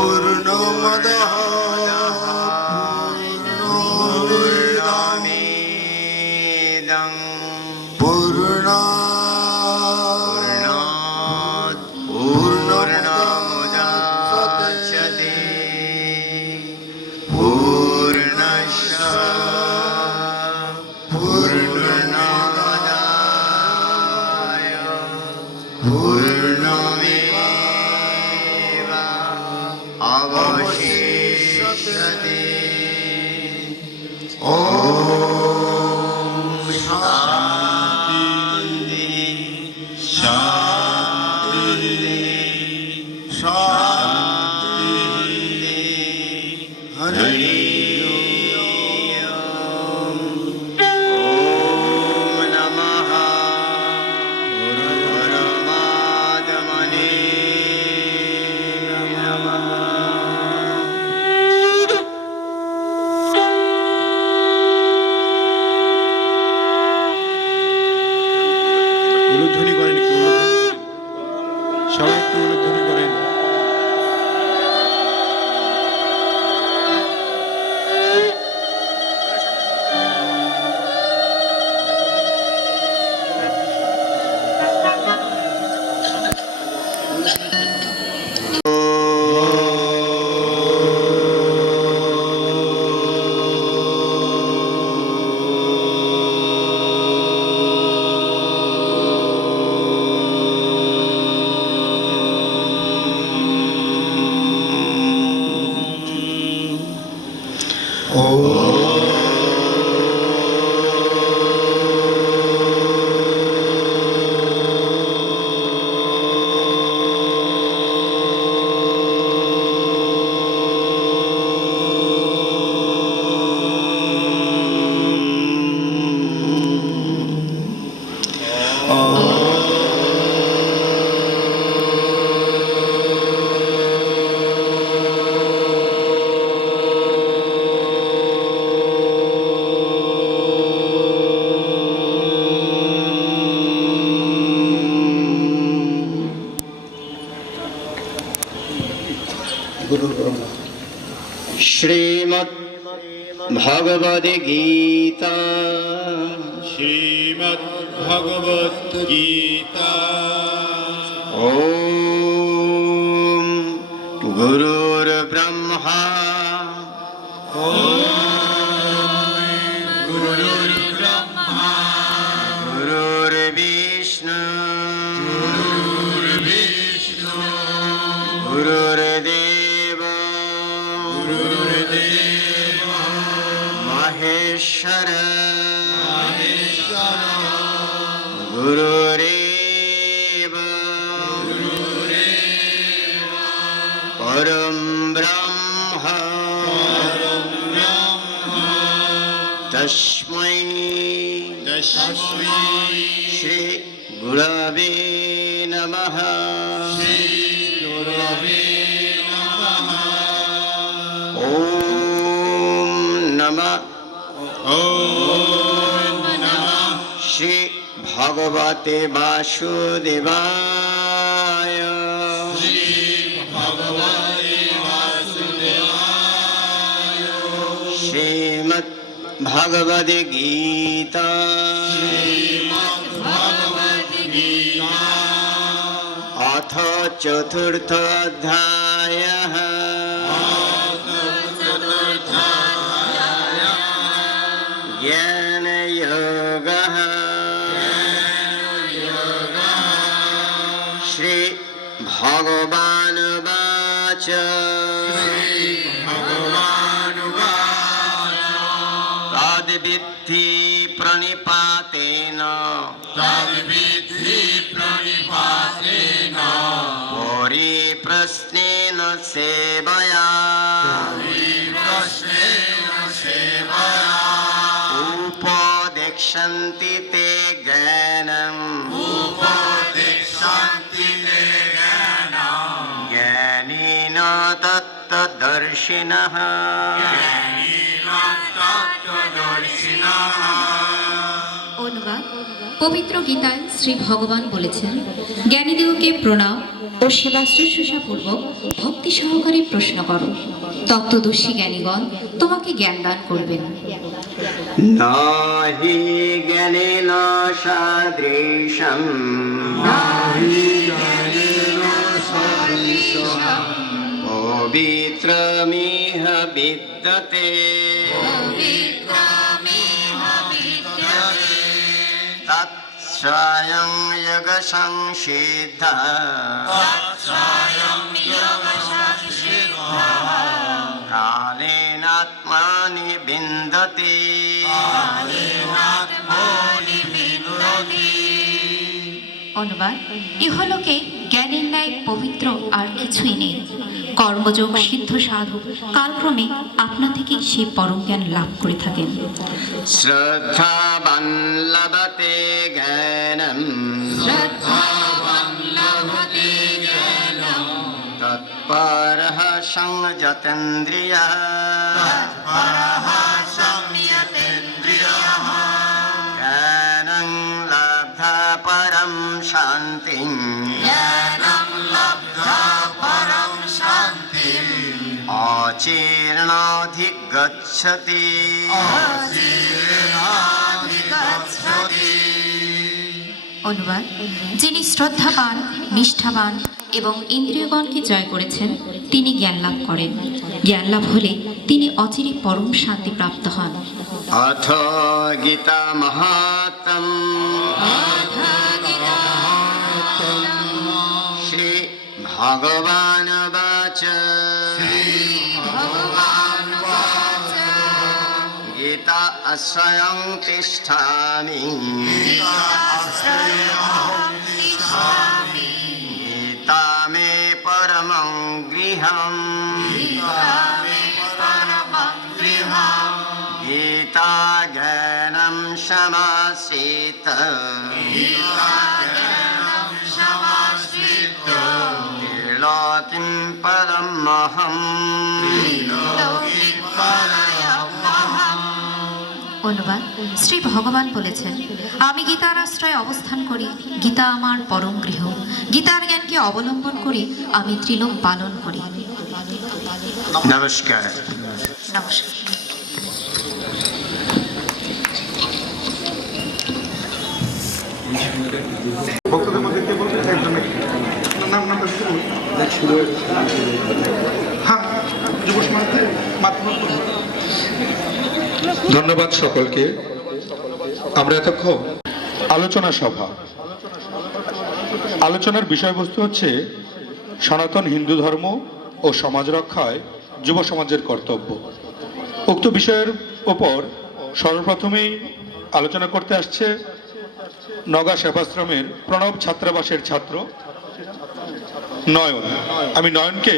पूर्णमदः पूर्णमिदं पूर्णात् पूर्णमुदच्यते पूर्णस्य पूर्णमादाय पूर्णमेव अवशिष्यते। ॐ शान्ति शान्ति शान्ति हरि উলুধ্বনি করেন, সবাই একটু উলুধ্বনি করেন। श्रीमद् भगवद गीता श्रीमद् भगवत गीता। ओम गुरुर्ब्रह्मा गुरुर्ब्रह्मा गुरुर्विष्णु गुरुर्विष्णु गुरुर्देव गुरुर्देव महेश्वर महेश्वर गुरुरेव गुरुरेव परं ब्रह्म परं ब्रह्म तस्मै तस्मै श्री गुरवे नमः। श्री गुरवे नमः। ओम नमः ॐ नमः श्री भगवते वासुदेवाय। श्री भगवते वासुदेवाय। श्रीमद् भगवद गीता श्रीमद्भगवद्गीता अथ चतुर्थ अध्यायः ज्ञानयोगः। श्री भगवानुवाच तद्विद्धि प्रणिपातेन तद्विद्धि प्रणिपातेन परिप्रश्नेन सेवया प्रश्नेन सेवया उपदेक्षन्ति ते ज्ञानम् उपदिशन्ति ते ज्ञानं ज्ञानेन तत्त्वदर्शिनः। অনুবাদ। পবিত্র গীতায় শ্রী ভগবান বলেছেন, জ্ঞানীদেরকে প্রণাম, ও সেবা শুশ্রূষাপূর্বক ভক্তি সহকারে প্রশ্ন করো। তত্ত্বদর্শী জ্ঞানীগণ তোমাকে জ্ঞান দান করবেন। নাহি জ্ঞানেন সদৃশম পবিত্রমিহ বিদ্যতে তৎস্বয়ং যোগ সংসিদ্ধ কালেনাত্মানি বিন্দতি অনুবাদ: ইহলোকে জ্ঞানের ন্যায় পবিত্র আর কিছুই নেই। কর্মযোগ সিদ্ধ সাধু কালক্রমে আপনা থেকে সেই পরম জ্ঞান লাভ করে থাকেন। শ্রদ্ধাবান লভতে জ্ঞানম তৎপরঃ সংযতেন্দ্রিয়ঃ জ্ঞানং লব্ধা পরম শান্তিং অচীর্ণাধিগচ্ছতি। অনুবাদ: যিনি শ্রদ্ধাবান, নিষ্ঠাবান এবং ইন্দ্রিয়গণকে জয় করেছেন তিনি জ্ঞান লাভ করেন। জ্ঞান লাভ হলে তিনি অচিরে পরম শান্তি প্রাপ্ত হন। অথ গীতা মহাত্ম শ্রী ভগবান বাচ গীতা স্বয়ং তিষ্ঠামি গীতা মে পরমং গৃহম গীতা জ্ঞানম সমাশ্রিত ত্রিলোকিম পরমহম। অনুবাদ: শ্রী ভগবান বলেছেন, আমি গীতার আশ্রয়ে অবস্থান করি। গীতা আমার পরম গৃহ। গীতার জ্ঞানকে অবলম্বন করে আমি ত্রিলোক পালন করি। নমস্কার। নমস্কার। ভক্তদের মধ্যে কে বলবে? একজন নামটা একটু বলুন। হ্যাঁ, যুব সমাজে মাধ্যম। ধন্যবাদ সকলকে। আমরা এতক্ষণ আলোচনা সভা, আলোচনার বিষয়বস্তু হচ্ছে সনাতন হিন্দু ধর্ম ও সমাজ রক্ষায় যুব সমাজের কর্তব্য। উক্ত বিষয়ের ওপর সর্বপ্রথমেই আলোচনা করতে আসছে নগা সেবাশ্রমের প্রণব ছাত্রাবাসের ছাত্র নয়ন। আমি নয়নকে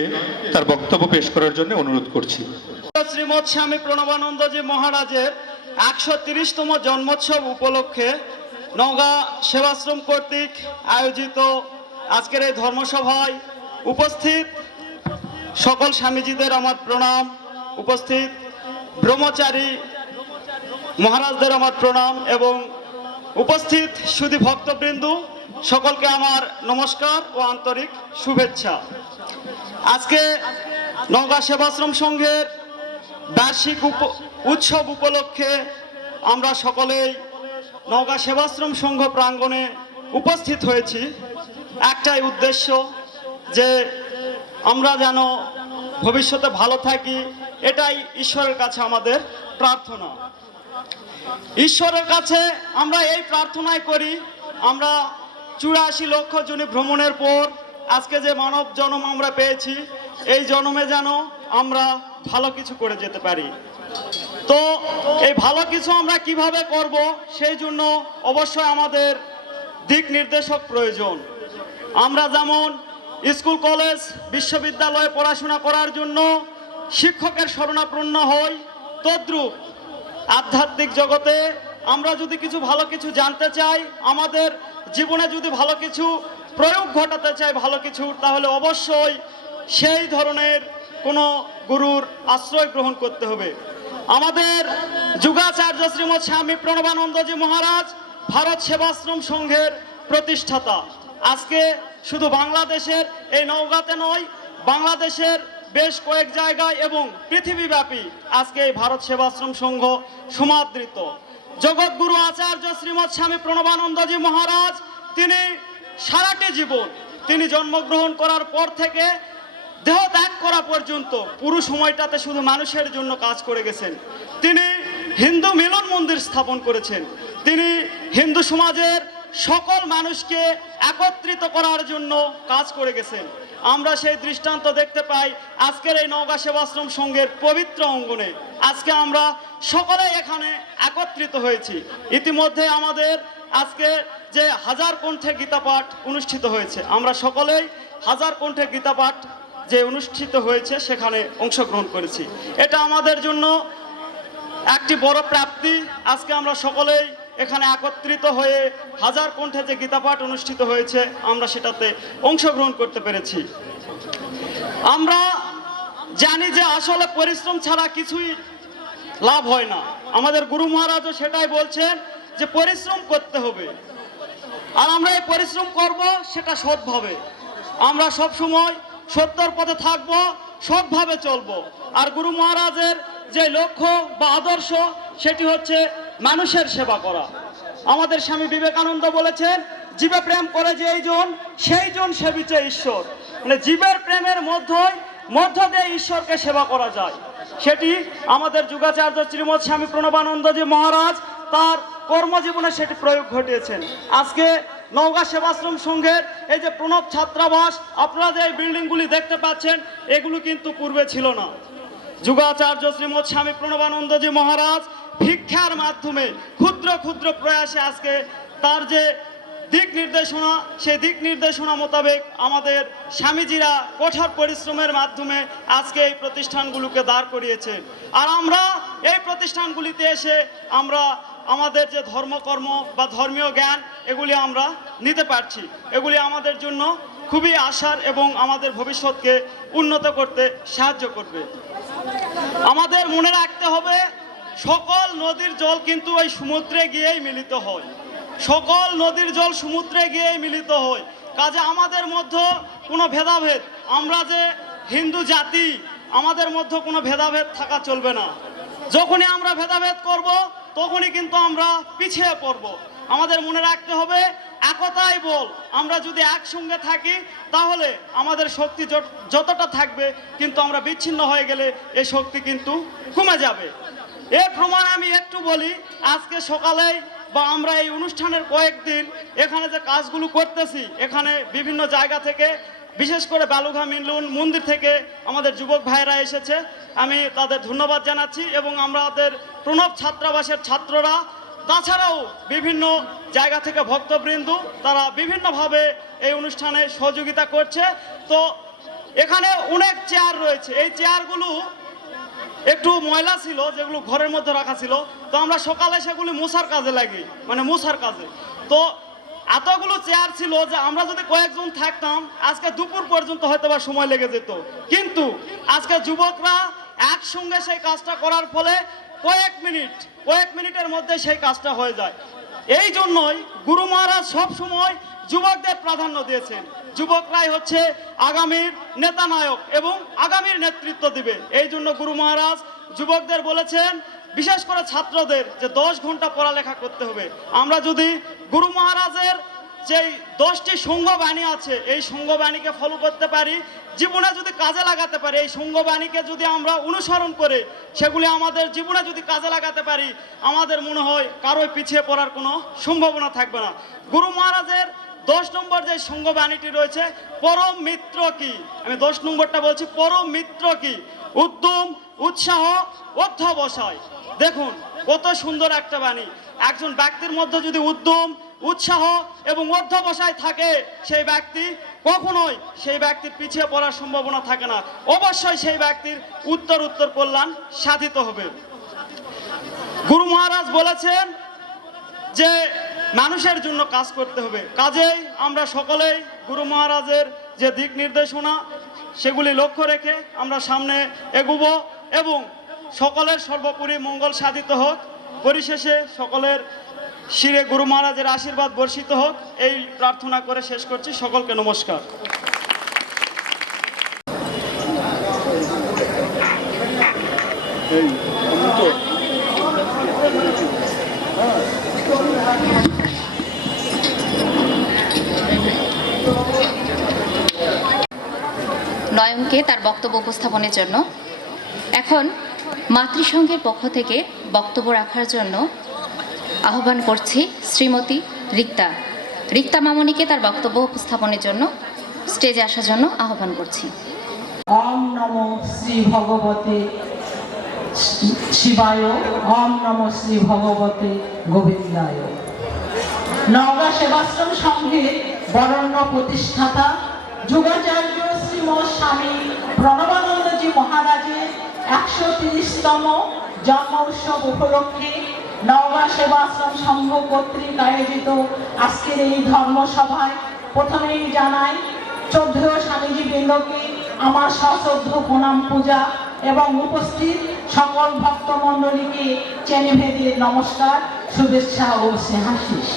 তার বক্তব্য পেশ করার জন্য অনুরোধ করছি। শ্রীমৎ স্বামী প্রণবানন্দজি মহারাজের 130তম জন্মোৎসব উপলক্ষে নওগাঁ সেবাশ্রম কর্তৃক আয়োজিত আজকের এই ধর্মসভায় উপস্থিত সকল স্বামীজিদের আমার প্রণাম, উপস্থিত ব্রহ্মচারী মহারাজদের আমার প্রণাম এবং উপস্থিত সুধী ভক্তবৃন্দ সকলকে আমার নমস্কার ও আন্তরিক শুভেচ্ছা। আজকে নওগাঁ সেবাশ্রম সংঘের বার্ষিক উৎসব উপলক্ষে আমরা সকলেই নওগাঁ সেবাশ্রম সংঘ প্রাঙ্গণে উপস্থিত হয়েছি একটাই উদ্দেশ্য, যে আমরা যেন ভবিষ্যতে ভালো থাকি। এটাই ঈশ্বরের কাছে আমাদের প্রার্থনা। ঈশ্বরের কাছে আমরা এই প্রার্থনাই করি, আমরা 84 লক্ষ জনি ভ্রমণের পর আজকে যে মানব জন্ম আমরা পেয়েছি, এই জন্মে যেন আমরা ভালো কিছু করে যেতে পারি। তো এই ভালো কিছু আমরা কিভাবে করব, সেই জন্য অবশ্যই আমাদের দিক নির্দেশক প্রয়োজন। আমরা যেমন স্কুল কলেজ বিশ্ববিদ্যালয়ে পড়াশোনা করার জন্য শিক্ষকের শরণাপন্ন হই, তদ্রূপ আধ্যাত্মিক জগতে আমরা যদি কিছু ভালো কিছু জানতে চাই, আমাদের জীবনে যদি ভালো কিছু প্রয়োগ ঘটাতে চাই ভালো কিছু, তাহলে অবশ্যই সেই ধরনের কোনো গুরুর আশ্রয় গ্রহণ করতে হবে। আমাদের যুগাচার্য শ্রীমৎ স্বামী প্রণবানন্দজি মহারাজ ভারত সেবাশ্রম সংঘের প্রতিষ্ঠাতা। আজকে শুধু বাংলাদেশের এই নওগাঁতে নয়, বাংলাদেশের বেশ কয়েক জায়গায় এবং পৃথিবীব্যাপী আজকে এই ভারত সেবাশ্রম সংঘ সমাদৃত। জগৎগুরু আচার্য শ্রীমৎ স্বামী প্রণবানন্দজি মহারাজ তিনি সারাটি জীবন, তিনি জন্মগ্রহণ করার পর থেকে দেহ ত্যাগ করা পর্যন্ত পুরো সময়টাতে শুধু মানুষের জন্য কাজ করে গেছেন। তিনি হিন্দু মিলন মন্দির স্থাপন করেছেন। তিনি হিন্দু সমাজের সকল মানুষকে একত্রিত করার জন্য কাজ করে গেছেন। আমরা সেই দৃষ্টান্ত দেখতে পাই আজকের এই নওগাঁ সেবাশ্রম সংঘের পবিত্র অঙ্গনে। আজকে আমরা সকলে এখানে একত্রিত হয়েছি। ইতিমধ্যে আমাদের আজকে যে হাজার কণ্ঠে গীতা পাঠ অনুষ্ঠিত হয়েছে, আমরা সকলেই হাজার কণ্ঠে গীতা পাঠ যে অনুষ্ঠিত হয়েছে সেখানে অংশগ্রহণ করেছি। এটা আমাদের জন্য একটি বড় প্রাপ্তি। আজকে আমরা সকলেই এখানে একত্রিত হয়ে হাজার কণ্ঠে যে গীতা পাঠ অনুষ্ঠিত হয়েছে আমরা সেটাতে অংশগ্রহণ করতে পেরেছি। আমরা জানি যে আসলে পরিশ্রম ছাড়া কিছুই লাভ হয় না। আমাদের গুরু মহারাজও সেটাই বলছেন যে পরিশ্রম করতে হবে, আর আমরা এই পরিশ্রম করব সেটা সৎভাবে। আমরা সব সময় সত্যর পথে থাকব, সৎভাবে চলব। আর গুরু মহারাজের যে লক্ষ্য বা আদর্শ সেটি হচ্ছে মানুষের সেবা করা। আমাদের স্বামী বিবেকানন্দ বলেছেন, জীবে প্রেম করে যেই জন সেই জন সেবিছে ঈশ্বর। মানে জীবের প্রেমের মধ্য দিয়ে ঈশ্বরকে সেবা করা যায়। সেটি আমাদের যুগাচার্য শ্রীমৎ স্বামী প্রণবানন্দজি মহারাজ তার কর্মজীবনে সেটি প্রয়োগ ঘটিয়েছেন। আজকে নওগাঁ সেবাশ্রম সংঘের এই যে প্রণব ছাত্রাবাস, আপনারা যে এই বিল্ডিংগুলি দেখতে পাচ্ছেন, এগুলো কিন্তু পূর্বে ছিল না। যুগাচার্য শ্রীমৎ স্বামী প্রণবানন্দজি মহারাজ ভিক্ষার মাধ্যমে ক্ষুদ্র ক্ষুদ্র প্রয়াসে আজকে তার যে দিক নির্দেশনা, সেই দিক নির্দেশনা মোতাবেক আমাদের স্বামীজিরা কঠোর পরিশ্রমের মাধ্যমে আজকে এই প্রতিষ্ঠানগুলোকে দাঁড় করিয়েছে। আর আমরা এই প্রতিষ্ঠানগুলিতে এসে আমরা আমাদের যে ধর্মকর্ম বা ধর্মীয় জ্ঞান এগুলি আমরা নিতে পারছি। এগুলি আমাদের জন্য খুবই আশার এবং আমাদের ভবিষ্যৎকে উন্নত করতে সাহায্য করবে। আমাদের মনে রাখতে হবে, সকল নদীর জল কিন্তু ওই সমুদ্রে গিয়েই মিলিত হয়। সকল নদীর জল সমুদ্রে গিয়েই মিলিত হয়। কাজে আমাদের মধ্যে কোনো ভেদাভেদ, আমরা যে হিন্দু জাতি, আমাদের মধ্যে কোনো ভেদাভেদ থাকা চলবে না। যখনই আমরা ভেদাভেদ করব তখনই কিন্তু আমরা পিছিয়ে পড়ব। আমাদের মনে রাখতে হবে একতাই বল। আমরা যদি একসঙ্গে থাকি তাহলে আমাদের শক্তি যতটা থাকবে, কিন্তু আমরা বিচ্ছিন্ন হয়ে গেলে এই শক্তি কিন্তু কমে যাবে। এর প্রমাণ আমি একটু বলি। আজকে সকালেই বা আমরা এই অনুষ্ঠানের কয়েকদিন এখানে যে কাজগুলো করতেছি, এখানে বিভিন্ন জায়গা থেকে, বিশেষ করে বালুঘা মিলন মন্দির থেকে আমাদের যুবক ভাইরা এসেছে, আমি তাদের ধন্যবাদ জানাচ্ছি। এবং আমাদের প্রণব ছাত্রাবাসের ছাত্ররা, তাছাড়াও বিভিন্ন জায়গা থেকে ভক্তবৃন্দ, তারা বিভিন্নভাবে এই অনুষ্ঠানে সহযোগিতা করছে। তো এখানে অনেক চেয়ার রয়েছে, এই চেয়ারগুলো একটু ময়লা ছিল, যেগুলো ঘরের মধ্যে রাখা ছিল। তো আমরা সকালে সেগুলি মোছার কাজে লাগি, মানে মোছার কাজে। তো এতগুলো চেয়ার ছিল যে আমরা যদি কয়েকজন থাকতাম আজকে দুপুর পর্যন্ত হয়তো বা সময় লেগে যেত। কিন্তু আজকে যুবকরা একসঙ্গে সেই কাজটা করার ফলে কয়েক মিনিটের মধ্যে সেই কাজটা হয়ে যায়। এই জন্যই গুরু মহারাজ সব সময় যুবকদের প্রাধান্য দিয়েছেন। যুবকরাই হচ্ছে আগামীর নেতা নায়ক এবং আগামীর নেতৃত্ব দিবে। এই জন্য গুরু মহারাজ যুবকদের বলেছেন, বিশেষ করে ছাত্রদের, যে 10 ঘন্টা পড়ালেখা করতে হবে। আমরা যদি গুরু মহারাজের যেই 10টি সঙ্ঘবাণী আছে, এই সঙ্ঘবাণীকে ফলো করতে পারি, জীবনে যদি কাজে লাগাতে পারি, এই সঙ্ঘবাণীকে যদি আমরা অনুসরণ করে সেগুলি আমাদের জীবনে যদি কাজে লাগাতে পারি, আমাদের মনে হয় কারোই পিছিয়ে পড়ার কোনো সম্ভাবনা থাকবে না। গুরু মহারাজের 10 নম্বর যে সঙ্ঘবাণীটি রয়েছে, পরম মিত্র কি, আমি 10 নম্বরটা বলছি, পরম মিত্র কি, উদ্যম, উৎসাহ, অধ্যবসায়। দেখুন কত সুন্দর একটা বাণী। একজন ব্যক্তির মধ্যে যদি উদ্যম, উৎসাহ এবং অধ্যবসায় থাকে, সেই ব্যক্তি কখনোই সেই ব্যক্তির পিছিয়ে পড়ার সম্ভাবনা থাকে না। অবশ্যই সেই ব্যক্তির উত্তর কল্যাণ সাধিত হবে। গুরু মহারাজ বলেছেন যে মানুষের জন্য কাজ করতে হবে। কাজেই আমরা সকলেই গুরু মহারাজের যে দিক নির্দেশনা সেগুলি লক্ষ্য রেখে আমরা সামনে এগোবো এবং সকলের সর্বোপরি মঙ্গল সাধিত হোক। পরিশেষে সকলের শিরে গুরু মহারাজের আশীর্বাদ বর্ষিত হোক, এই প্রার্থনা করে শেষ করছি। সকলকে নমস্কার। নয়নকে তার বক্তব্য উপস্থাপনের জন্য এখন মাতৃসংঘের পক্ষ থেকে বক্তব্য রাখার জন্য আহ্বান করছি শ্রীমতী রিক্তা মামনিকে তার বক্তব্য উপস্থাপনের জন্য স্টেজে আসার জন্য আহ্বান করছি। ওম নমো শ্রী ভগবতে শিবায়, ওম নমো শ্রী ভগবতে গোবিন্দায়। নওগাঁ সেবাশ্রম সংঘের বরেণ্য প্রতিষ্ঠাতা যুগাচার্য শ্রীমৎ স্বামী প্রণবানন্দজি মহারাজের 130তম জন্ম উৎসব উপলক্ষে নওগাঁ সেবাশ্রম সংঘ কর্তৃক আয়োজিত আজকের এই ধর্মসভায় প্রথমেই জানাই 14 স্বামীজি বৃন্দকে আমার সশ্রদ্ধ প্রণাম পূজা এবং উপস্থিত সকল ভক্তমণ্ডলীকে চেনেভেদে নমস্কার, শুভেচ্ছা ও স্নেহাশিস।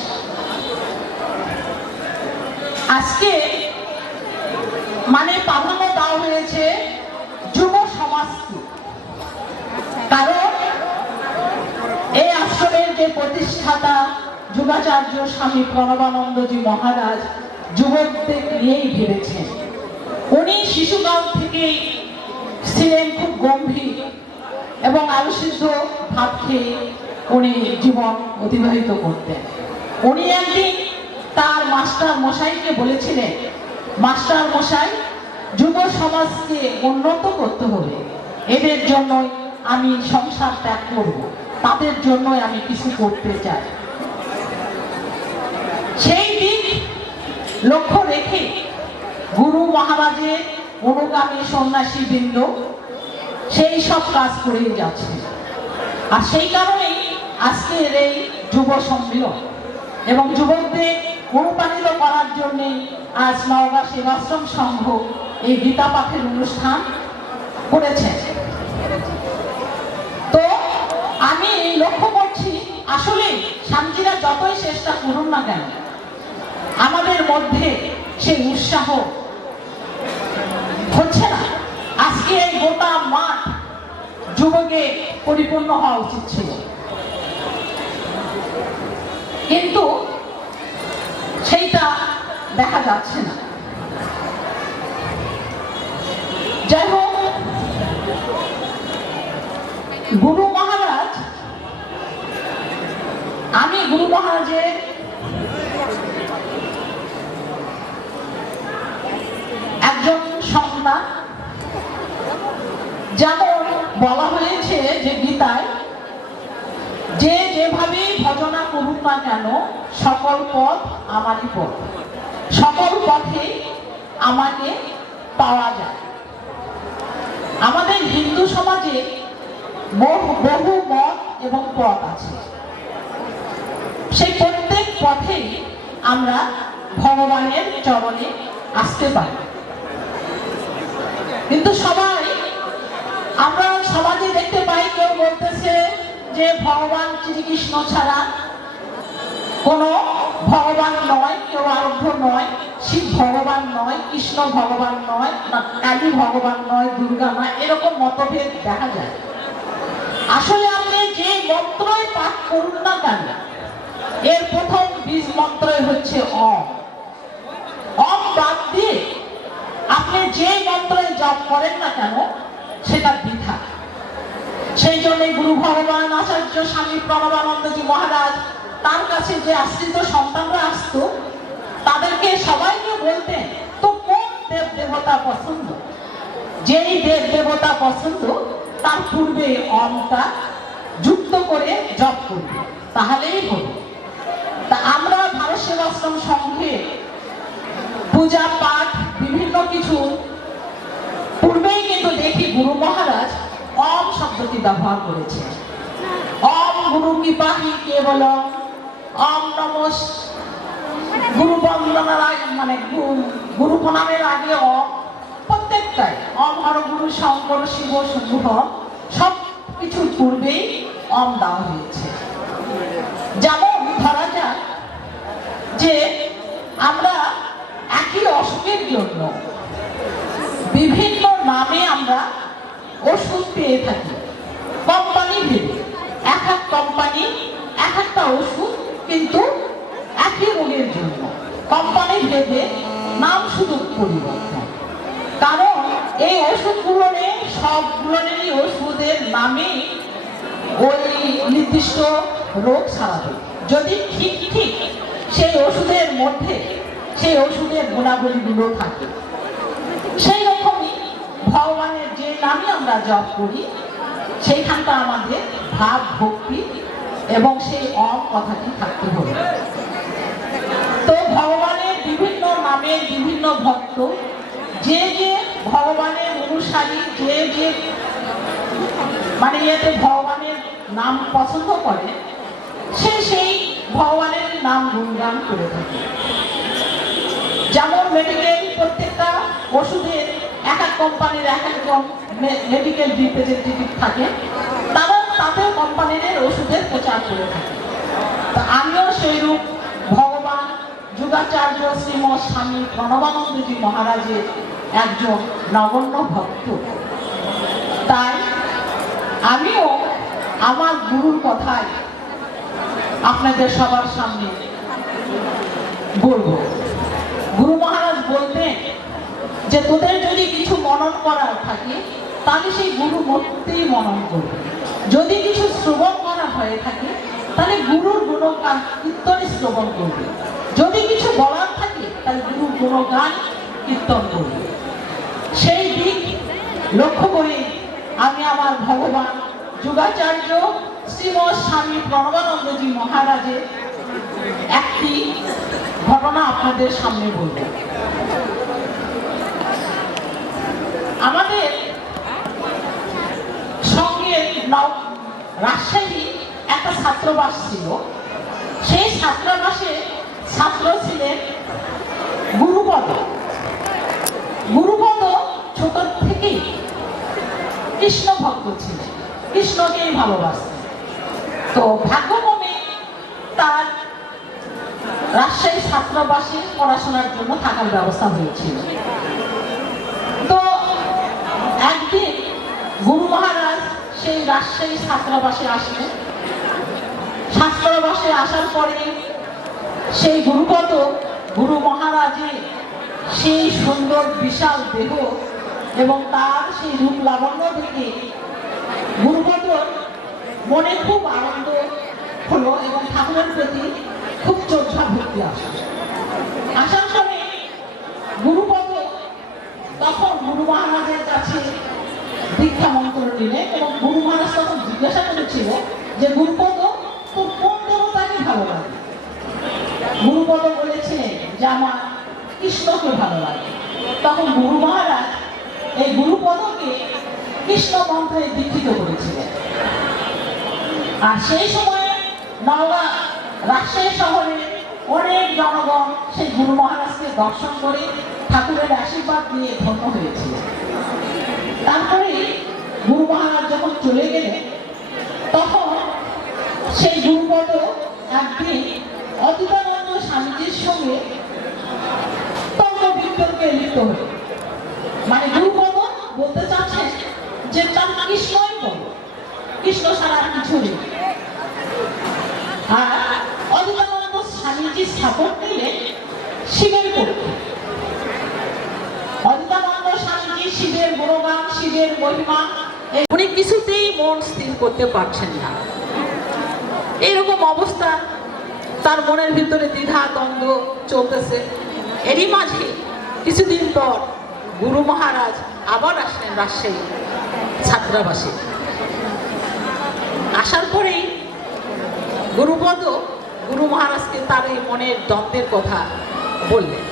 আজকে প্রাধান্য দেওয়া হয়েছে যুব সমাজকে, কারণ এই আশ্রমের যে প্রতিষ্ঠাতা যুগাচার্য স্বামী প্রণবানন্দজি মহারাজ যুবকদের নিয়েই ভেবেছেন। উনি শিশুকাল থেকেই ছিলেন খুব গম্ভীর এবং আলুসিদ্ধ ভাত খেয়ে উনি জীবন অতিবাহিত করতেন। উনি একদিন তার মাস্টার মশাইকে বলেছিলেন, মাস্টার মশাই, যুব সমাজকে উন্নত করতে হবে, এদের জন্যই আমি সংসার ত্যাগ করব, তাদের জন্যই আমি কিছু করতে চাই। সেই দিক লক্ষ্য রেখে গুরু মহারাজের অনুগামী সন্ন্যাসী বৃন্দ সেই সব কাজ করেই যাচ্ছে। আর সেই কারণেই আজকের এই যুব সম্মেলন এবং যুবকদের অনুপ্রাণিত করার জন্য আজ নওগাঁ সেবাশ্রম সংঘ এই গীতা পাঠের অনুষ্ঠান করেছে। তো আমি লক্ষ্য করছি, আসলে স্বামীজিরা যতই চেষ্টা করুন না কেন, আমাদের মধ্যে সেই উৎসাহ হচ্ছে না। আজকে এই গোটা মাঠ যুবকে পরিপূর্ণ হওয়া উচিত ছিল, কিন্তু সেইটা দেখা যাচ্ছে না। যাই হোক, গুরু মহারাজ, আমি গুরু মহারাজের একজন সন্তান। যেমন বলা হয়েছে যে গীতায়, যে যেভাবে ভজনা করুক না কেন, সকল পথ আমারই পথ, সকল পথে আমাকে পাওয়া যায়। আমাদের হিন্দু সমাজে বহু মত এবং পথ আছে, সেই প্রত্যেক পথেই আমরা ভগবানের চরণে আসতে পারি। কিন্তু সবাই আমরা সমাজে দেখতে পাই, কেউ বলতেছে যে ভগবান শ্রীকৃষ্ণ ছাড়া কোনো ভগবান নয়, কেউ আরব্ধ নয়, শিব ভগবান নয়, কৃষ্ণ ভগবান নয়, না কালী ভগবান নয়, দুর্গা নয়, এরকম মতভেদ দেখা যায়। আসলে আপনি যে মন্ত্রই পাঠ করুন না কেন, এর প্রথম বীজ মন্ত্রই হচ্ছে অম। অম বাদ দিয়ে আপনি যে মন্ত্রই জপ করেন না কেন, সেটা বৃথা। সেই জন্যই গুরু ভগবান আচার্য স্বামী প্রণবানন্দজি মহারাজ তার কাছে যে আশ্রিত সন্তানরা আসতো, তাদেরকে সবাইকে বলতেন, তো কোন দেব দেবতা পছন্দ, যেই দেব দেবতা পছন্দ তার পূর্বে অমটা যুক্ত করে জপ করবে, তাহলেই হবে। তা আমরা ভারত সেবাশ্রম সংঘে পূজা পাঠ বিভিন্ন কিছু পূর্বেই কিন্তু দেখি গুরু মহারাজ অম শব্দটি ব্যবহার করেছে। অম গুরু কৃপাহি কেবলম, অম নমঃ, গুরু বন্দনার আগে গুরু প্রণামের আগে অম, প্রত্যেকটাই অম হর গুরু শঙ্কর শিব শুভ, সব কিছুর পূর্বেই অম দেওয়া হয়েছে। যেমন ধরা যে আমরা একই অসুখের জন্য বিভিন্ন নামে আমরা ওষুধ পেয়ে থাকি কোম্পানি ভেবে। এক এক কোম্পানি এক একটা ওষুধ, কিন্তু একই রোগের জন্য কোম্পানি ভেবে নাম শুধু পরিবর্তন। কারণ এই ওষুধগুলো সবগুলোরই ওষুধের নামে ওই নির্দিষ্ট রোগ সারাবে, যদি ঠিক ঠিক সেই ওষুধের মধ্যে সেই ওষুধের গুণাবলীগুলো থাকে। সেই রকমই ভগবানের যে নামে আমরা জপ করি, সেইখানটা আমাদের ভাব ভক্তি এবং সেই অম কথাটি থাকতে হবে। তো ভগবানের বিভিন্ন নামের বিভিন্ন ভক্ত, যে যে ভগবানের অনুসারী, যে যে মানে এতে ভগবানের নাম পছন্দ করে, সেই ভগবানের নাম গুণগান করে থাকে। যেমন মেডিকেল, প্রত্যেকটা ওষুধের এক এক কোম্পানির এক একজন মেডিকেল রিপ্রেজেন্টেটিভ থাকে, তারা তাদের কোম্পানির ওষুধের প্রচার করে থাকে। তা আমিও সেইরূপ ভগবান যুগাচার্য শ্রীমৎ স্বামী প্রণবানন্দজি মহারাজের একজন নগণ্য ভক্ত। তাই আমিও আমার গুরুর কথায় আপনাদের সবার সামনে বলবো। গুরু মহারাজ বলতেন যে তোদের যদি কিছু মনন করার থাকে তাহলে সেই গুরু মূর্তিই মনন করবে, যদি কিছু শ্রবণ করা হয়ে থাকে তাহলে গুরুর গুণগান কীর্তন শ্রবণ করবে, যদি কিছু বলার থাকে তাহলে গুরুর গুণগান কীর্তন করবে। সেই দিক লক্ষ্য করে আমি আমার ভগবান যুগাচার্য শ্রীমৎ স্বামী প্রণবানন্দজি মহারাজের একটি ঘটনা আপনাদের সামনে বলব। আমাদের সঙ্গে রাজশাহী একটা ছাত্রাবাস ছিল। সেই ছাত্রাবাসে ছাত্র ছিলেন গুরুপদ। গুরুপদ ছোট থেকেই কৃষ্ণ ভক্ত ছিলেন, কৃষ্ণকেই ভালোবাসতেন। তো ভাগ্যক্রমে তার রাজশাহী ছাত্রাবাসে পড়াশোনার জন্য থাকার ব্যবস্থা হয়েছিল। তো একদিন গুরু মহারাজ সেই রাজশাহী ছাত্রাবাসে আসলেন। ছাত্রাবাসে আসার পরে সেই গুরুপদ, গুরু মহারাজের সেই সুন্দর বিশাল দেহ এবং তার সেই রূপ লাবণ্য দেখে গুরুপদর মনে খুব আনন্দ হলো এবং ঠাকুরের প্রতি খুব শ্রদ্ধা ভক্তি আসার পরে গুরুপদ তখন গুরু মহারাজের কাছে দীক্ষা মন্ত্র নিলেন এবং গুরু মহারাজ তখন জিজ্ঞাসা করেছিল যে গুরুপদ তোর কোন দেবতাকে ভালো লাগে? গুরুপদ বলেছিলেন যে আমার কৃষ্ণকে ভালো লাগে। তখন গুরু মহারাজ এই গুরুপদকে কৃষ্ণ মন্ত্রে দীক্ষিত করেছিলেন। আর সেই সময়ে নওগাঁ রাজশাহী শহরে অনেক জনগণ সেই গুরু মহারাজকে দর্শন করে ঠাকুরের আশীর্বাদ নিয়ে ধন্য হয়েছিল। তারপরে গুরু মহারাজ যখন চলে গেলেন তখন সেই গুরুপদ একদিন অদ্বৈতানন্দ স্বামীজির সঙ্গে তর্ক বিতর্কে লিপ্ত হল। মানে গুরুপদ বলতে চাচ্ছেন যে তার কৃষ্ণই বল, কৃষ্ণ ছাড়া আর কিছু নেই। আর অদ্বৈতানন্দ স্বামীজি স্থাপন নিলেন শিবের পক্ষে। অদ্বৈতানন্দ স্বামীজি শিবের গুণগান, শিবের মহিমা উনি কিছুতেই মন স্থির করতে পারছেন না। এরকম অবস্থা তার মনের ভিতরে দ্বিধা দ্বন্দ্ব চলতেছে। এরই মাঝে কিছুদিন পর গুরু মহারাজ আবার আসলেন রাজশাহী ছাত্রাবাসে। আসার পরেই গুরুপদ গুরু মহারাজকে তার এই মনের দ্বন্দ্বের কথা বললেন।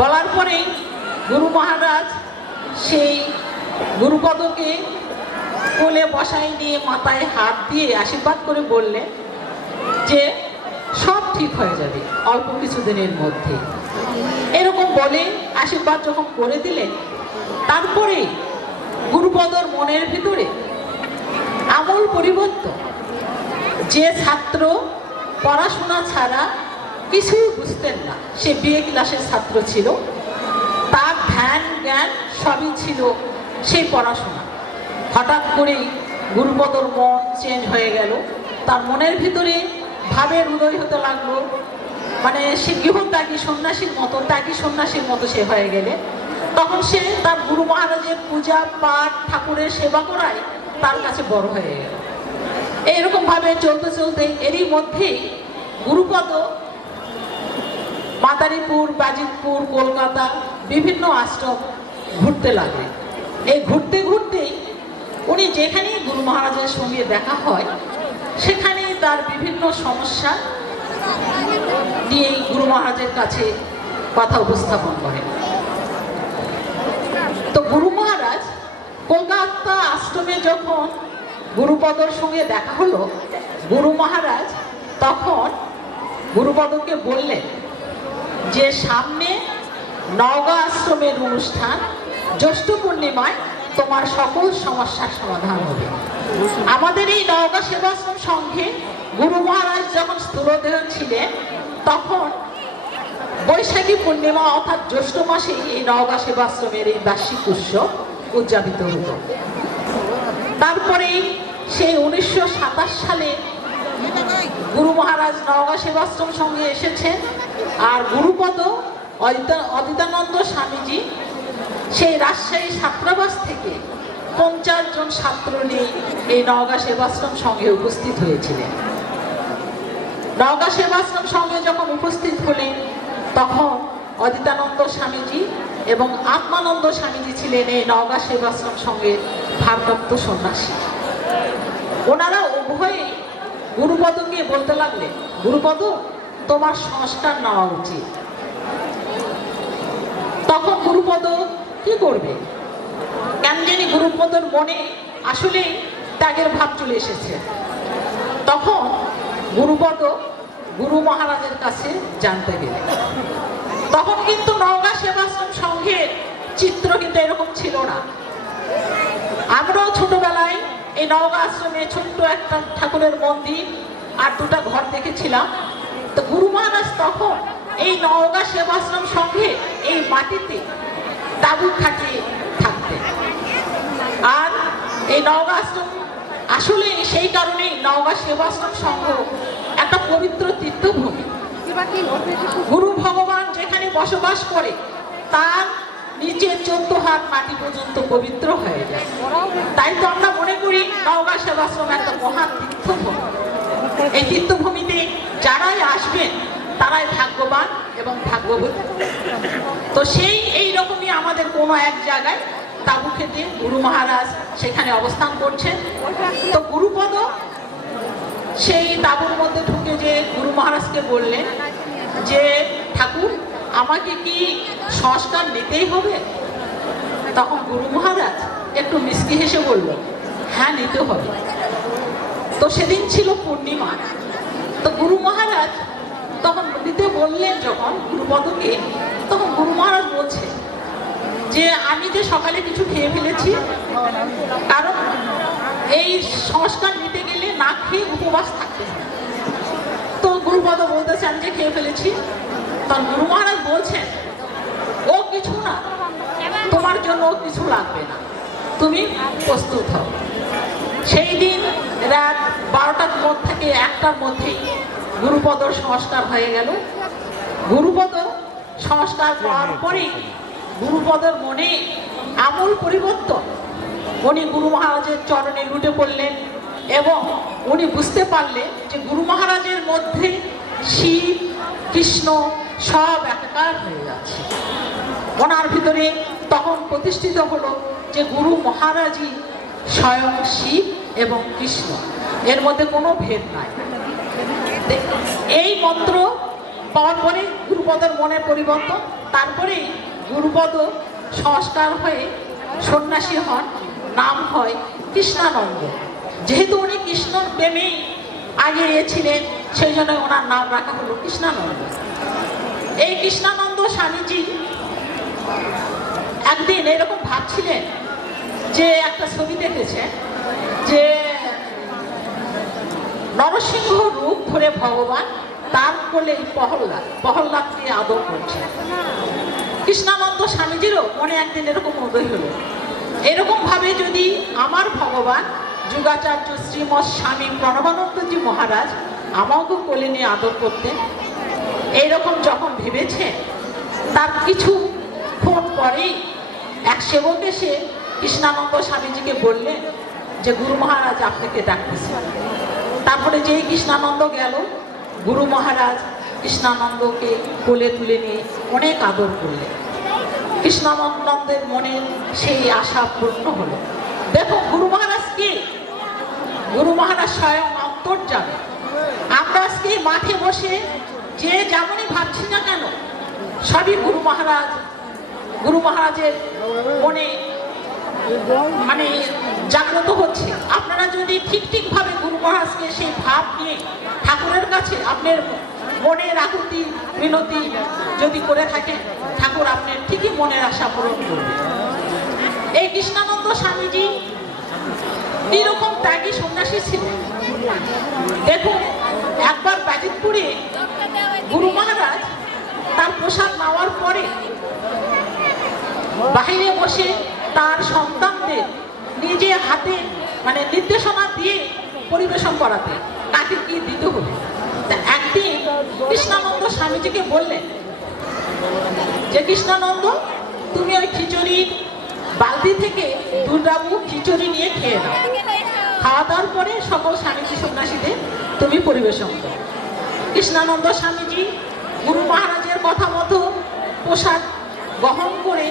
বলার পরেই গুরু মহারাজ সেই গুরুপদকে কোলে বসায় নিয়ে মাথায় হাত দিয়ে আশীর্বাদ করে বললেন যে সব ঠিক হয়ে যাবে অল্প কিছুদিনের মধ্যে। এরকম বলে আশীর্বাদ যখন করে দিলেন, তারপরে গুরুপদর মনের ভিতরে আমূল পরিবর্তন। যে ছাত্র পড়াশোনা ছাড়া কিছুই বুঝতেন না। সে বিএ ক্লাসের ছাত্র ছিল, তার ধ্যান জ্ঞান সবই ছিল সেই পড়াশোনা। হঠাৎ করেই গুরুপদর মন চেঞ্জ হয়ে গেল, তার মনের ভিতরে ভাবের উদয় হতে লাগলো, মানে সে গৃহত্যাগী সন্ন্যাসীর মতো সে হয়ে গেলে। তখন সে তার গুরু মহারাজের পূজা পাঠ ঠাকুরের সেবা করাই তার কাছে বড় হয়ে গেল। এইরকম ভাবে চলতে চলতে এরই মধ্যেই গুরুপদ মাদারীপুর, বাজিতপুর, কলকাতা বিভিন্ন আশ্রম ঘুরতে লাগলেন। এই ঘুরতে ঘুরতেই উনি যেখানেই গুরু মহারাজের সঙ্গে দেখা হয় সেখানেই তার বিভিন্ন সমস্যা নিয়েই গুরু মহারাজের কাছে কথা উপস্থাপন করেন। তো গুরু মহারাজ কলকাতা আশ্রমে যখন গুরুপদর সঙ্গে দেখা হলো, গুরু মহারাজ তখন গুরুপদকে বললেন যে সামনে নওগাঁ আশ্রমের অনুষ্ঠান, জ্যৈষ্ঠ পূর্ণিমায় তোমার সকল সমস্যার সমাধান হবে। আমাদের এই নওগাঁ সেবাশ্রম সংঘে গুরু মহারাজ যখন স্থূলদেহ ছিলেন তখন বৈশাখী পূর্ণিমা অর্থাৎ জ্যৈষ্ঠ মাসে এই নওগাঁ সেবাশ্রমের এই বার্ষিক উৎসব উদযাপিত হতো। তারপরে সেই 1927 সালে গুরু মহারাজ নওগাঁ সেবাশ্রম সঙ্গে এসেছেন, আর গুরুপদ অদিতানন্দ স্বামীজি সেই রাজশাহী ছাত্রাবাস থেকে 50 জন ছাত্র নিয়ে এই নওগাঁ সেবাশ্রম সঙ্গে উপস্থিত হয়েছিলেন। নওগাঁ সেবাশ্রম সঙ্গে যখন উপস্থিত হলেন তখন অদিতানন্দ স্বামীজি এবং আত্মানন্দ স্বামীজি ছিলেন এই নওগাঁ সেবাশ্রম সঙ্গে ভারপ্রাপ্ত সন্ন্যাসী। ওনারা উভয়ে গুরুপদকে বলতে লাগলেন, গুরুপদ তোমার সংস্কার নেওয়া উচিত। তখন গুরুপদ কি করবে? কেন জানি গুরুপদর মনে আসলে ত্যাগের ভাব চলে এসেছে। তখন গুরুপদ গুরু মহারাজের কাছে জানতে গেলেন। তখন কিন্তু নওগাঁ সেবাশ্রম সংঘের চিত্র কিন্তু এরকম ছিল না। আমরাও ছোটবেলায় এই নওগাঁ আশ্রমে ছোট্ট একটা ঠাকুরের মন্দির আর দুটা ঘর দেখেছিলাম। তো গুরু মহারাজ তখন এই নওগাঁ সেবাশ্রম সংঘে এই মাটিতে তাঁবু খাটিয়ে থাকতেন। আর এই নওগাঁ আশ্রম আসলে সেই কারণেই নওগাঁ সেবাশ্রম সংঘ একটা পবিত্র তীর্থভূমি। গুরু ভগবান যেখানে বসবাস করে তার নিচে 14 হাত মাটি পর্যন্ত পবিত্র হয়ে যায়। তাই তো আমরা মনে করি নওগাঁ সেবাশ্রম একটা মহান তীর্থভূমি। এই তীর্থভূমিতে যারাই আসবেন তারাই ভাগ্যবান এবং ভাগ্যবতী। তো সেই এইরকমই আমাদের কোনো এক জায়গায় তাঁবু খেতে গুরু মহারাজ সেখানে অবস্থান করছেন। তো গুরুপদ সেই তাঁবুর মধ্যে ঢুকে যে গুরু মহারাজকে বললেন যে ঠাকুর আমাকে কি সংস্কার নিতেই হবে? তখন গুরু মহারাজ একটু মিষ্টি হেসে বলল, হ্যাঁ নিতে হবে। তো সেদিন ছিল পূর্ণিমা। তো গুরু মহারাজ তখন নিতে বললেন যখন গুরুপদকে, তখন গুরু মহারাজ বলছে যে আমি যে সকালে কিছু খেয়ে ফেলেছি, কারণ এই সংস্কার নিতে গেলে না খেয়ে উপবাস থাকতে হবে। তো গুরুপদ বলতেছেন যে খেয়ে ফেলেছি। তখন গুরু মহারাজ বলছেন ও কিছু না, তোমার জন্য কিছু লাগবে না, তুমি প্রস্তুত হও। সেই দিন রাত 12টার থেকে 1টার মধ্যেই গুরুপদর সংস্কার হয়ে গেল। গুরুপদ সংস্কার করার পরেই গুরুপদর মনে আমূল পরিবর্তন। উনি গুরু মহারাজের চরণে লুটে পড়লেন এবং উনি বুঝতে পারলেন যে গুরু মহারাজের মধ্যে শিব কৃষ্ণ সব একাকার হয়ে যাচ্ছে। ওনার ভিতরে তখন প্রতিষ্ঠিত হলো যে গুরু মহারাজই স্বয়ং শিব এবং কৃষ্ণ, এর মধ্যে কোনো ভেদ নাই। এই মন্ত্র পাওয়ার পরে গুরুপদর মনের পরিবর্তন। তারপরেই গুরুপদ সংস্কার হয়ে সন্ন্যাসী হন, নাম হয় কৃষ্ণানন্দ। যেহেতু উনি কৃষ্ণ প্রেমেই আগে ছিলেন সেই জন্য ওনার নাম রাখা হলো কৃষ্ণানন্দ। এই কৃষ্ণানন্দ স্বামীজি একদিন এরকম ভাবছিলেন যে একটা ছবি দেখেছেন যে নরসিংহ রূপ ধরে ভগবান তার কোলে প্রহ্লাদকে আদর করছে। কৃষ্ণানন্দ স্বামীজিরও মনে একদিন এরকম উদয় হলো, এরকম ভাবে যদি আমার ভগবান যুগাচার্য শ্রীমৎ স্বামী প্রণবানন্দজি মহারাজ আমাকেও কোলে নিয়ে আদর করতেন, এইরকম যখন ভেবেছে, তার কিছুক্ষণ পরেই এক সেবক এসে কৃষ্ণানন্দ স্বামীজিকে বললেন যে গুরু মহারাজ আপনাকে ডাকতেছেন। তারপরে যেই কৃষ্ণানন্দ গেল, গুরু মহারাজ কৃষ্ণানন্দকে কোলে তুলে নিয়ে অনেক আদর করলেন। কৃষ্ণানন্দের মনে সেই আশা পূর্ণ হলো। দেখো গুরু মহারাজ কে? গুরু মহারাজ স্বয়ং অন্তর্যামী। আমরা আজকে মাঠে বসে যে যেমনই ভাবছি না কেন, সবই গুরু মহারাজের মনে মানে জাগ্রত হচ্ছে। আপনারা যদি ঠিক ভাবে গুরু মহারাজকে সেই ভাব নিয়ে ঠাকুরের কাছে আপনার মনের আকুতি মিনতি যদি করে থাকেন, ঠাকুর আপনার ঠিকই মনের আশা পূরণ করবে। এই কৃষ্ণানন্দ স্বামীজি এরকম ত্যাগী সন্ন্যাসী ছিলেন। দেখুন, একবার ব্যাজিতপুরে গুরু মহারাজ তার প্রসাদ নেওয়ার পরে বাইরে বসে তার সন্তানদের নিজে হাতে মানে নির্দেশনা দিয়ে পরিবেশন করাতে, কাকে কি দিতে হবে। একদিন কৃষ্ণানন্দ স্বামীজিকে বললেন যে কৃষ্ণানন্দ, তুমি ওই খিচুড়ি বালতি থেকে দুর্গাবু খিচুড়ি নিয়ে খেয়ে নাও, খাওয়া দাওয়ার পরে সকল স্বামীজি সন্ন্যাসীদের তুমি পরিবেশন করো। কৃষ্ণানন্দ স্বামীজি গুরু মহারাজের কথা মতো প্রসাদ গ্রহণ করে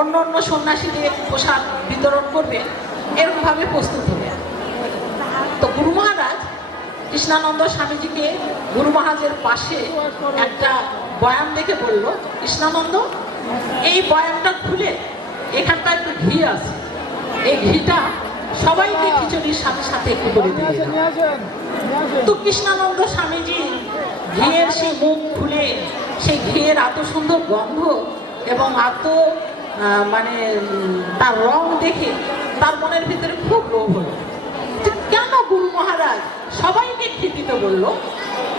অন্য সন্ন্যাসীদের প্রসাদ বিতরণ করবে, এরকমভাবে প্রস্তুত হলেন। তো গুরু মহারাজ কৃষ্ণানন্দ স্বামীজিকে গুরু মহারাজের পাশে একটা বয়ান দেখে বলল, কৃষ্ণানন্দ, এই বয়ানটা খুলে এখানটা একটু ঘি আছে, এই ঘিটা সবাইকে খিচুড়ির সাথে সাথে একটু করে দিয়ে দাও। তো কৃষ্ণানন্দ স্বামীজি ঘিয়ের সেই মুখ খুলে সেই ঘিয়ের এত সুন্দর গন্ধ এবং এত মানে তার রং দেখে তার মনের ভিতরে খুব লোভ হলো, কেন গুরু মহারাজ সবাইকে খেতে দিতে বললো,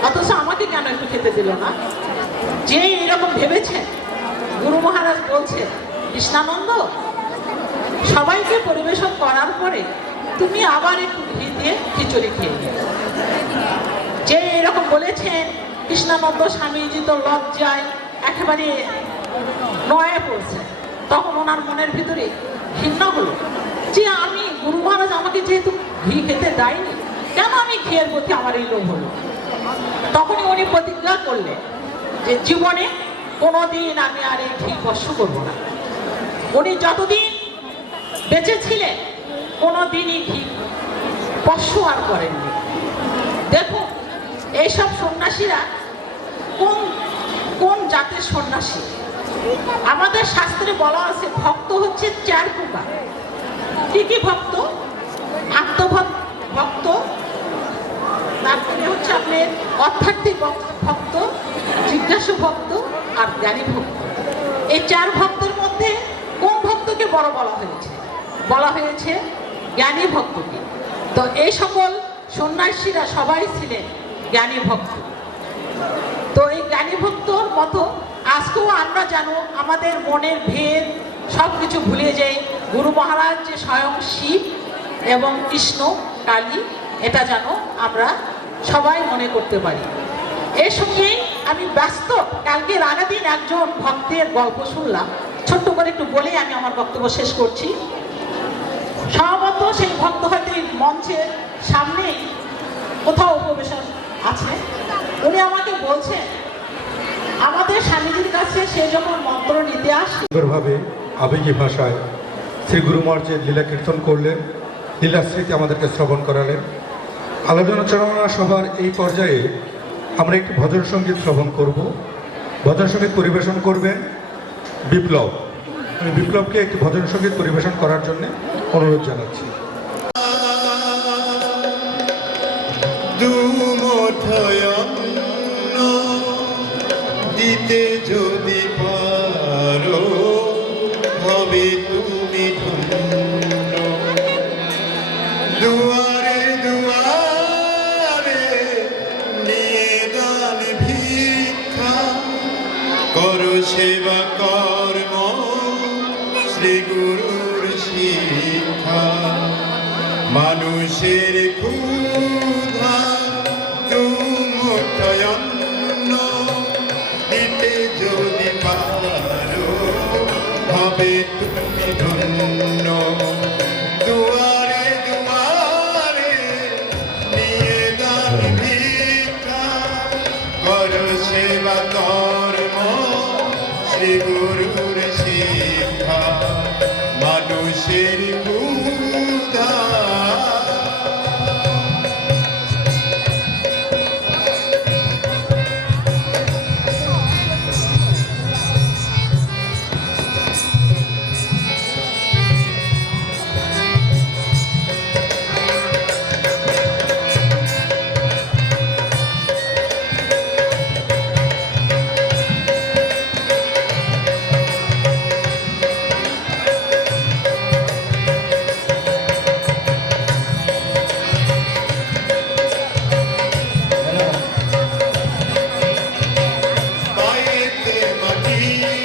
অথচ আমাকে কেন একটু খেতে দিল না। যে এরকম ভেবেছে, গুরু মহারাজ বলছে, কৃষ্ণানন্দ, সবাইকে পরিবেশন করার পরে তুমি আবার একটু ঘি দিয়ে খিচুড়ি খেয়ে নিও। যে এরকম বলেছেন, কৃষ্ণানন্দ স্বামীজি তো লজ্জায় একেবারে নয়ে পড়ছে। তখন ওনার মনের ভিতরে ঘৃণা হলো যে আমি গুরু মহারাজ আমাকে যেহেতু ঘি খেতে দেয়নি, কেন আমি ঘিয়ের প্রতি আমার এই লোভ হলো। তখনই উনি প্রতিজ্ঞা করলেন যে জীবনে কোনোদিন আমি আর এই ঘি স্পর্শ করবো না। উনি যতদিন বেঁচে ছিলেন কোনোদিনই ঘি স্পর্শ আর করেননি। দেখুন, এইসব সন্ন্যাসীরা কোন জাতের সন্ন্যাসী? আমাদের শাস্ত্রে বলা আছে ভক্ত হচ্ছে 4 প্রকার। কি ভক্ত? আত্মভক্ত, তারপরে হচ্ছে আপনার অর্থার্থী ভক্ত, জিজ্ঞাসু ভক্ত আর জ্ঞানী ভক্ত। এই 4 ভক্তের মধ্যে কোন ভক্তকে বড় বলা হয়েছে? বলা হয়েছে জ্ঞানী ভক্তকে। তো এই সকল সন্ন্যাসীরা সবাই ছিলেন জ্ঞানী ভক্ত। তো এই জ্ঞানী ভক্তর মতো আজকেও আমরা যেন আমাদের মনের ভেদ সব কিছু ভুলে যাই, গুরু মহারাজ যে স্বয়ং শিব এবং কৃষ্ণ কালী, এটা যেন আমরা সবাই মনে করতে পারি। এর সঙ্গে আমি ব্যস্ত, কালকে আগের দিন একজন ভক্তের গল্প শুনলাম, ছোট্ট করে একটু বলে আমি আমার বক্তব্য শেষ করছি। সম্ভবত সেই ভক্ত হয়তো এই মঞ্চের সামনে কোথাও উপবেশন আছে। উনি আমাকে বলছেন, আমাদের স্বামীজির কাছে সে যখন মন্ত্র নিতে আসে, সুন্দরভাবে আবেগী ভাষায় শ্রী গুরু মহারাজের লীলা কীর্তন করলেন, লীলা স্মৃতি আমাদেরকে শ্রবণ করালেন। আলোচনা সভার এই পর্যায়ে আমরা একটি ভজন সঙ্গীত শ্রবণ করব। ভজন সঙ্গীত পরিবেশন করবেন বিপ্লব। আমি বিপ্লবকে একটি ভজন সঙ্গীত পরিবেশন করার জন্য অনুরোধ জানাচ্ছি। দিতে যদি পারো হবে তুমি ধন্য। দুয়ারে দুয়ারে নিয়ে মানুষের ক্ষুধা দুমুঠয়ন্ন দিতে যদি পারো হবে তুমি ধন্য দুয়ারে দুয়ারে নিয়ে দান ভিক্ষা করো সেবা কর্ম শ্রী গুরুর শিক্ষা মানুষের ক্ষুধা পায়েতে মাটিরে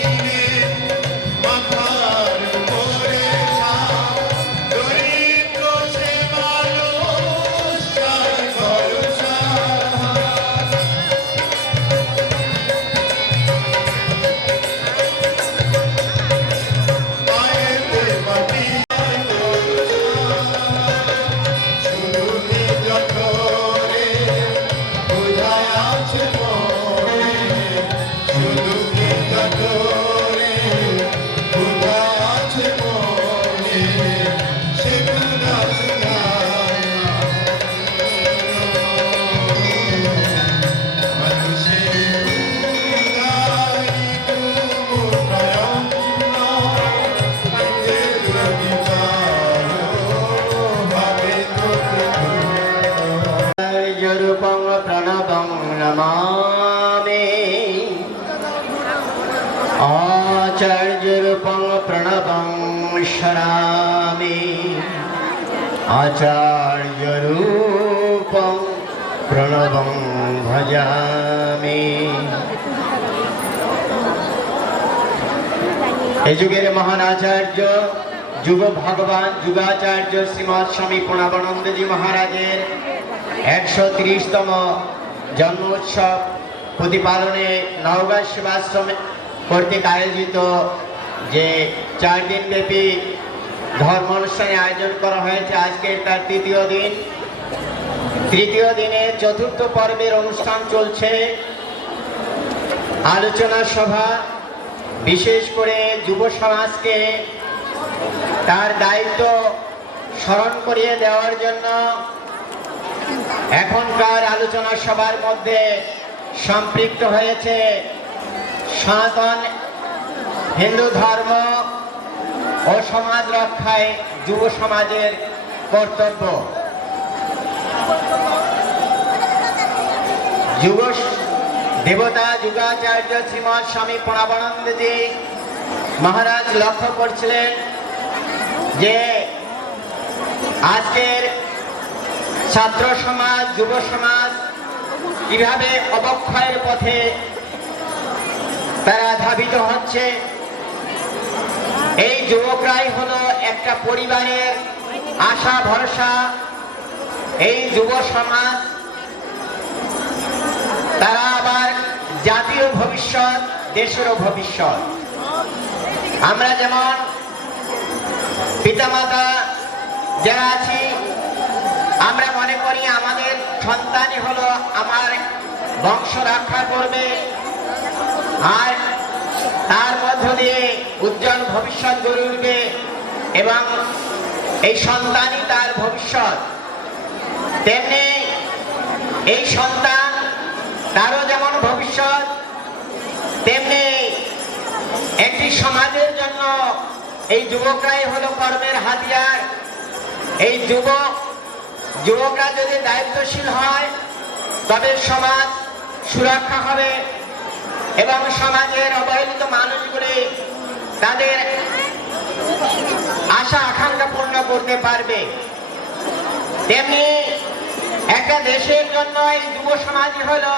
মাথার উপরে ছাদ দরিদ্র সেবার সার ভরসা পায়েতে মাটি শুধু যত রে বোঝায় আছে মনে শুধু যত রে বোঝায় আছে মনে সেগুলো মানুষের ক্ষুধায় কুমুঠয়ন্ন দিতে যদি পারো হবে তোকে জরূপং প্রণবং নমামি আচার্যরূপং প্রণবং শরামি আচার্যরূপং প্রণবং ভজামি। এই যুগের মহান আচার্য যুগ ভগবান যুগাচার্য শ্রীমৎ স্বামী প্রণবানন্দজি মহারাজের 130তম জন্মোৎসব প্রতিপালনে নওগাঁ সেবাশ্রম কর্তৃক আয়োজিত যে 4 দিন ব্যাপী ধর্ম অনুষ্ঠানের আয়োজন করা হয়েছে। আজকের তার তৃতীয় দিনে চতুর্থ পর্বের অনুষ্ঠান চলছে। আলোচনা সভা, বিশেষ করে যুব সমাজকে তার দায়িত্ব স্মরণ করিয়ে দেওয়ার জন্য এখনকার আলোচনা সভার মধ্যে সম্পৃক্ত হয়েছে সনাতন হিন্দু ধর্ম ও সমাজ রক্ষায় যুব সমাজের কর্তব্য। যুগ দেবতা যুগাচার্য শ্রীমৎ স্বামী প্রণবানন্দজি মহারাজ লক্ষ্য করছিলেন যে আজকের ছাত্র সমাজ যুব সমাজ কিভাবে অবক্ষয়ের পথে তারা ধাবিত হচ্ছে। এই যুবকরাই হলো একটা পরিবারের আশা ভরসা। এই যুব সমাজ তারা আবার জাতীয় ভবিষ্যৎ, দেশেরও ভবিষ্যৎ। আমরা যেমন পিতামাতা যারা আছি, আমরা মনে করি আমাদের সন্তানই হলো আমার বংশ রক্ষা করবে, আর তার মধ্য দিয়ে উজ্জ্বল ভবিষ্যৎ গড়ে উঠবে এবং এই সন্তানই তার ভবিষ্যৎ। তেমনি এই সন্তান তারও যেমন ভবিষ্যৎ, তেমনি একটি সমাজের জন্য এই যুবকরাই হলো কর্মের হাতিয়ার। এই যুবকরা যদি দায়িত্বশীল হয় তবে সমাজ সুরক্ষা হবে এবং সমাজের অবহেলিত মানুষগুলি তাদের আশা আকাঙ্ক্ষা পূর্ণ করতে পারবে। তেমনি একটা দেশের জন্য এই যুব সমাজই হলো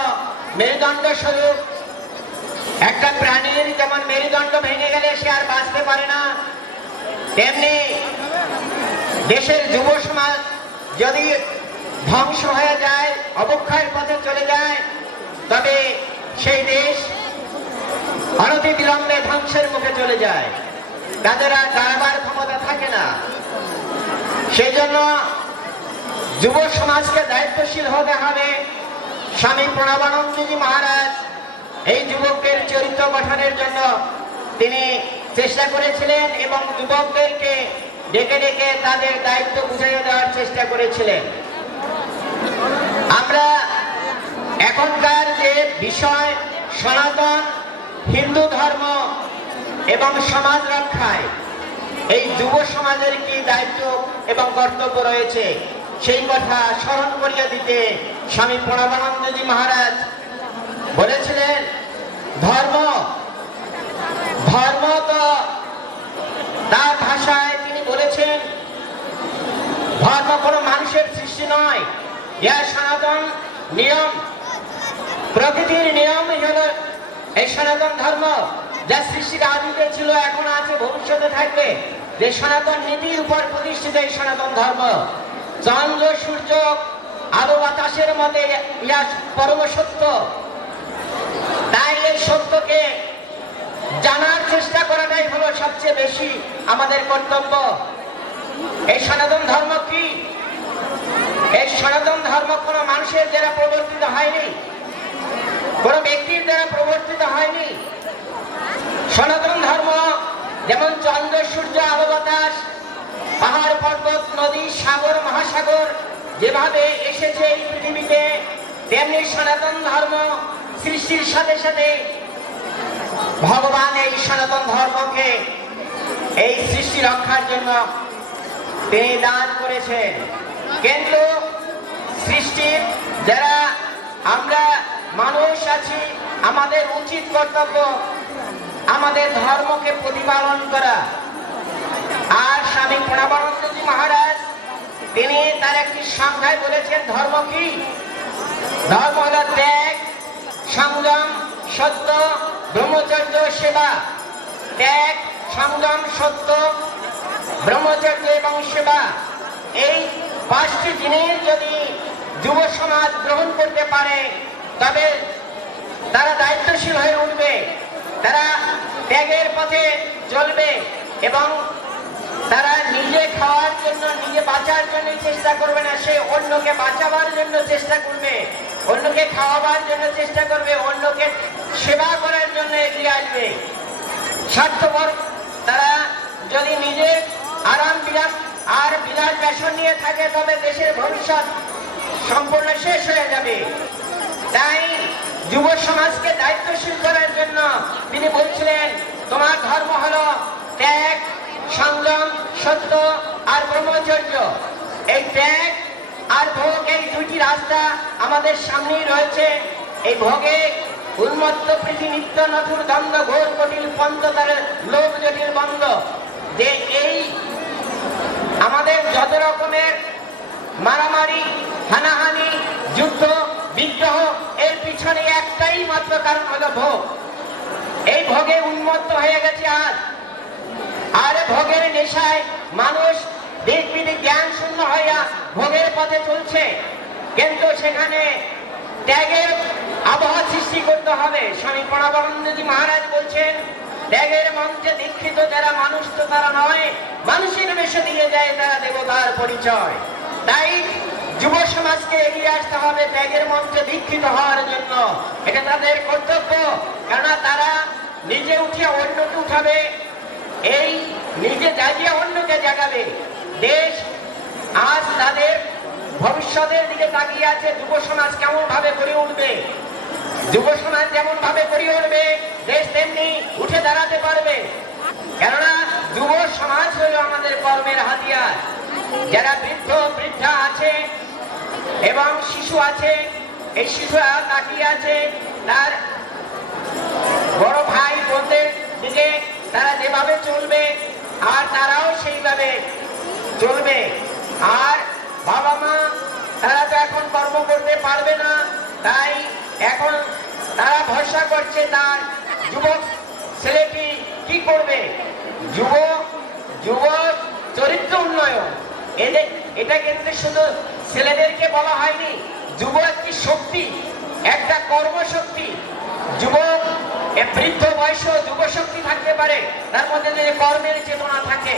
মেরুদণ্ড স্বরূপ। একটা প্রাণীর যেমন মেরুদণ্ড ভেঙে গেলে সে আর বাঁচতে পারে না, তেমনি দেশের যুব সমাজ যদি ধ্বংস হয়ে যায়, অবক্ষয়ের পথে চলে যায়, তবে সেই দেশ অনতি বিলম্বে ধ্বংসের মুখে চলে যায়, তাদের আর দাঁড়াবার ক্ষমতা থাকে না। সেই জন্য যুব সমাজকে দায়িত্বশীল হতে হবে। স্বামী প্রণবানন্দজি মহারাজ এই যুবকদের চরিত্র গঠনের জন্য তিনি চেষ্টা করেছিলেন এবং যুবকদেরকে ডেকে ডেকে তাদের দায়িত্ব বুঝিয়ে দেওয়ার চেষ্টা করেছিলেন। আমরা এখনকার যে বিষয় সনাতন হিন্দু ধর্ম এবং সমাজ রক্ষায় এই যুব সমাজের কি দায়িত্ব এবং কর্তব্য রয়েছে, সেই কথা স্মরণ করিয়ে দিতে স্বামী প্রণবানন্দজি মহারাজ বলেছিলেন, ধর্ম ধর্ম তো তার ভাষায় তিনি বলেছেন, ধর্ম কোনো মানুষের সৃষ্টি নয়, ইহা সনাতন নিয়ম, প্রকৃতির নিয়মই হলো এই সনাতন ধর্ম, যা সৃষ্টির আদিতে ছিল, এখন আছে, ভবিষ্যতে থাকবে। যে সনাতন নীতির উপর প্রতিষ্ঠিত এই সনাতন ধর্ম, চন্দ্র সূর্য আলো বাতাসের মধ্যে ইহা পরম সত্য। তাই এই সত্যকে জানার চেষ্টা করাটাই হলো সবচেয়ে বেশি আমাদের কর্তব্য। এই সনাতন ধর্ম কি? এই সনাতন ধর্ম কোনো মানুষের দ্বারা প্রবর্তিত হয়নি, কোন ব্যক্তির দ্বারা প্রবর্তিত হয়নি। সনাতন ধর্ম যেমন চন্দ্র সূর্য আলো বাতাস পাহাড় পর্বত নদী সাগর মহাসাগর যেভাবে এসেছে এই পৃথিবীতে, তেমনি সনাতন ধর্ম সৃষ্টির সাথে সাথে ভগবান এই সনাতন ধর্মকে এই সৃষ্টি রক্ষার জন্য তিনি দান করেছেন। কিন্তু সৃষ্টির যারা আমরা মানুষ আছি, আমাদের উচিত কর্তব্য আমাদের ধর্মকে প্রতিপালন করা। আর স্বামী প্রণবানন্দজি মহারাজ তিনি তার একটি সংজ্ঞায় বলেছেন, ধর্ম কি? ধর্ম হল ত্যাগ, সংযম, সত্য, ব্রহ্মচর্য, সেবা। ত্যাগ, সংযম, সত্য, ব্রহ্মচর্য এবং সেবা, এই 5টি জিনিস যদি যুব সমাজ গ্রহণ করতে পারে, তবে তারা দায়িত্বশীল হয়ে উঠবে, তারা ত্যাগের পথে চলবে এবং তারা নিজে খাওয়ার জন্য, নিজে বাঁচার জন্য চেষ্টা করবে না, সে অন্যকে বাঁচাবার জন্য চেষ্টা করবে, অন্যকে খাওয়াবার জন্য চেষ্টা করবে, অন্যকে সেবা করার জন্য এগিয়ে আসবে। স্বার্থপর তারা যদি নিজে আরাম বিলাস আর বিলাস বেসন নিয়ে থাকে, তবে দেশের ভবিষ্যৎ সম্পূর্ণ শেষ হয়ে যাবে। তাই যুব সমাজকে দায়িত্বশীল করার জন্য তিনি বলছিলেন, তোমার ধর্ম হলো ত্যাগ, সংযম, সত্য আর ব্রহ্মচর্য। এই ত্যাগ আর ভোগ, এই দুটি রাস্তা আমাদের সামনেই রয়েছে। এই ভোগে উন্মত্ত প্রীতি নিত্য নথুর দ্বন্দ্ব ঘোর কটিল পন্ত তার লোভ জটিল বন্ধ। যে এই আমাদের যত রকমের মারামারি, হানাহানি, যুদ্ধ, বিগ্রহ, এর পিছনে একটাই মাত্র কারণ হলো ভোগ। এই ভোগে উন্মত্ত হয়ে গেছে আজ, আর ভোগের নেশায় মানুষ দিক বিদিক জ্ঞান শূন্য হইয়া ভোগের পথে চলছে। কিন্তু সেখানে ত্যাগের আবহাওয়া সৃষ্টি করতে হবে। স্বামী প্রণবানন্দজি মহারাজ বলছেন, ত্যাগের মঞ্চে দীক্ষিত যারা মানুষ তো তারা নয়, মানুষের বেশে দিয়ে যায় তারা দেবতার পরিচয়। তাই যুব সমাজকে এগিয়ে আসতে হবে ত্যাগের মঞ্চে দীক্ষিত হওয়ার জন্য। এটা তাদের কর্তব্য, কেননা তারা নিজে উঠিয়ে অন্যকে উঠাবে, এই নিজে জাগিয়ে অন্যকে জাগাবে। দেশ আজ তাদের ভবিষ্যতের দিকে তাকিয়ে আছে, যুব সমাজ কেমন ভাবে গড়ে উঠবে। যুব সমাজ যেমন ভাবে গড়ে উঠবে, দেশ তেমনি উঠে দাঁড়াতে পারবে। কেননা যুব সমাজ হলো আমাদের কর্মের হাতিয়ার। যারা বৃদ্ধ বৃদ্ধা আছে এবং শিশু আছে, এই শিশুরা তাকিয়ে আছে তার বড় ভাই বোনদের দিকে, তারা যেভাবে চলবে আর তারাও সেইভাবে চলবে। আর বাবা মা তারা তো এখন কর্ম করতে পারবে না, তাই এখন তারা ভরসা করছে তার যুবক ছেলেটি কি করবে। যুব চরিত্র উন্নয়ন, এটা কিন্তু শুধু ছেলেদেরকে বলা হয়নি, যুব একটি শক্তি, একটা কর্মশক্তি। যুবক বৃদ্ধ বয়স যুব শক্তি থাকতে পারে, তার মধ্যে যদি কর্মের চেতনা থাকে,